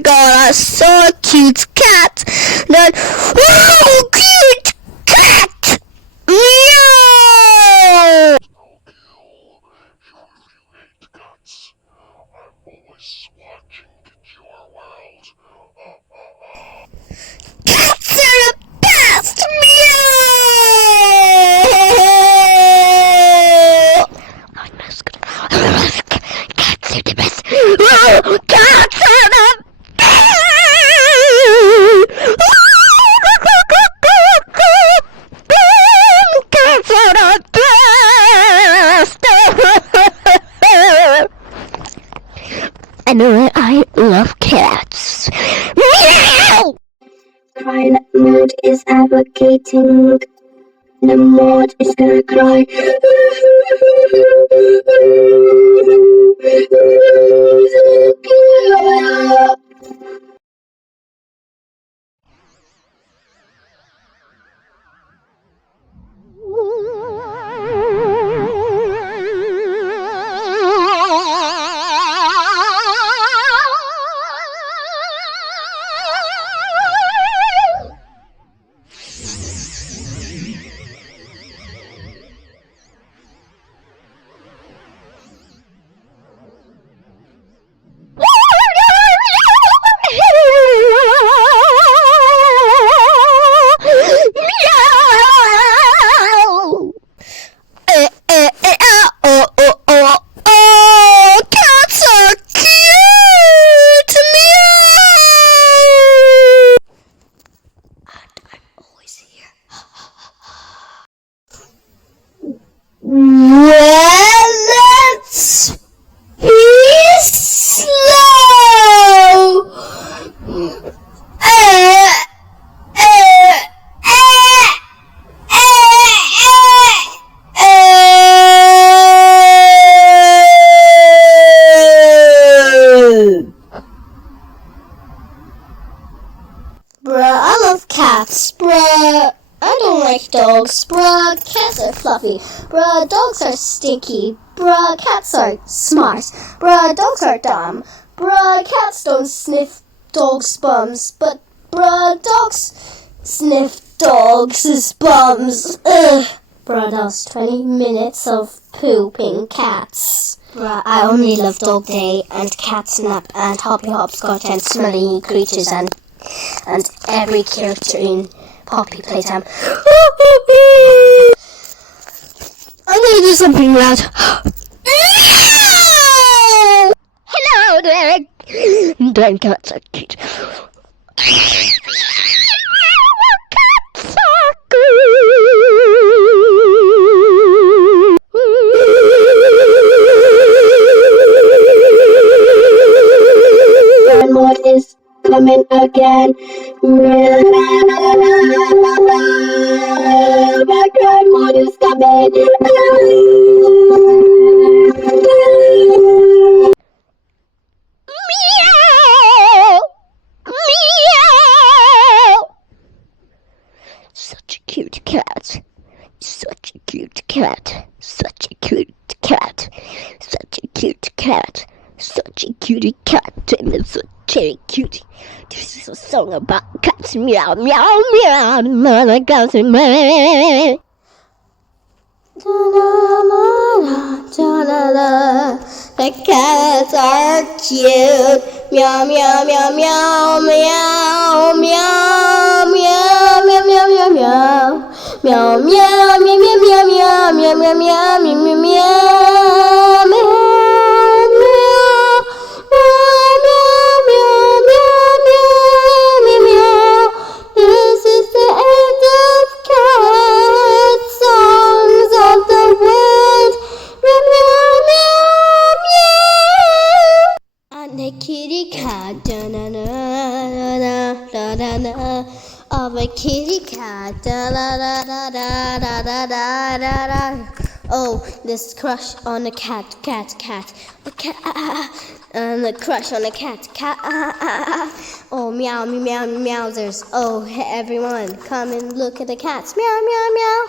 god, I saw a cute cat. Then, oh, cute cat! Meow! Cats are the best! Meow! Cats are the best! Oh, cats are the Cats are the best! I know it, I love cats. Meow! Cry mode is advocating. The mod is gonna cry. Cats are cute! Meow! And I'm always here. Well, let's be slow. Bruh, I love cats. Bruh, I don't like dogs. Bruh, cats are fluffy. Bruh, dogs are stinky. Bruh, cats are smart. Bruh, dogs are dumb. Bruh, cats don't sniff dogs' bums. But bruh, dogs sniff dogs' bums. Ugh. Bruh, that was 20 minutes of pooping cats. Bruh, I only love Dog Day and Cat Snap and Hoppy Hopscotch and Smelly Creatures and every character in Poppy Playtime. I'm gonna do something loud. Hello there. Damn cats are cute. Cats are The mod is coming again. My grandma is coming. Meow! Meow! Such a cute cat. Such a cute cat. Such a cute cat. Such a cute cat. Such a cutie cat. And such a cutie. This is a song about cats. Meow, meow, meow. Mother cats and me. The cats are cute. Meow, meow, meow, meow, meow, meow, meow, meow, meow, meow, meow. Meow, meow, meow, meow, meow, meow, meow, meow, meow, meow, meow, meow. This is the end of cat songs of the world. Meow, meow, meow, meow. And the kitty cat, da da da da da da da. Of a kitty cat, da da da da da da da da da da. Oh, this crush on a cat, cat, cat, a cat, and the crush on a cat, cat. Oh, meow, meow, meow, meowsers. Oh, everyone, come and look at the cats. Meow, meow, meow.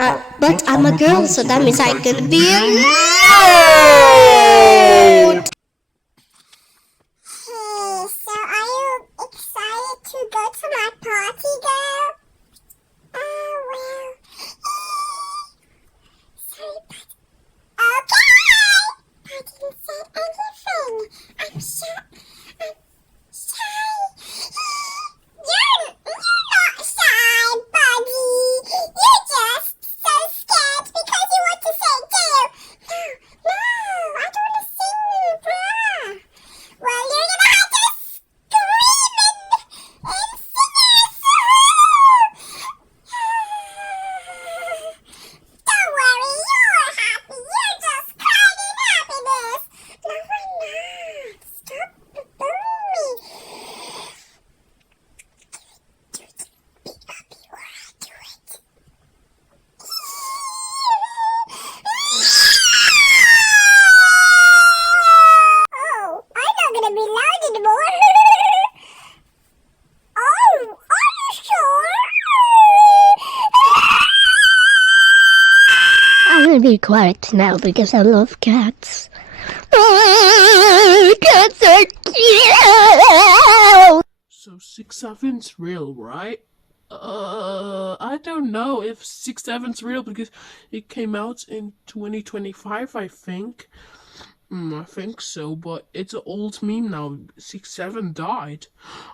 But I'm a girl, so that means I could be a nerd. Hey, so are you excited to go to my party, girl? Oh, well. Sorry, but... Okay! I didn't say anything. I'm shy. I'm shy. You're not shy, buddy. You're just so scared because you want to sing too. No, I don't want to sing, bruh. Well, you're gonna have to scream and sing it. Don't worry, you're happy. You're just crying in happiness. No, I'm not. Stop bullying me. Do it. Be happy or I'll do it. Oh, I'm not gonna be loud anymore. Oh, are you sure? I'm gonna be quiet now because I love cats. Cats are cute! So 6'7's real, right? I don't know if 6'7's real because it came out in 2025, I think. I think so, but it's an old meme now. 6'7 died.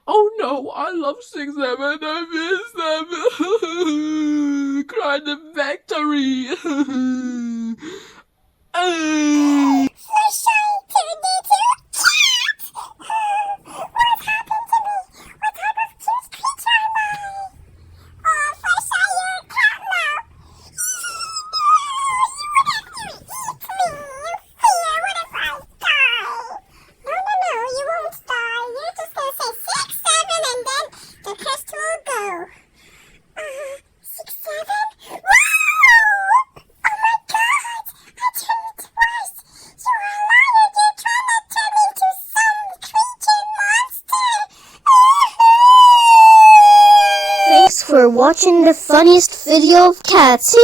Oh no, I love 6'7. I miss them. Cry the victory. Fluttershy turned into a cat! What happened to me? What type of cute creature am I? Oh, Fluttershy, you're a cat now. You would have to eat me, you fear. What if I die? No, you won't die. You're just gonna say 6'7 and then the crest will go. 6'7? Wow! Oh my god! I turned twice! You're a liar! You're trying to turn me into some creature monster! Thanks for watching the funniest video of cats.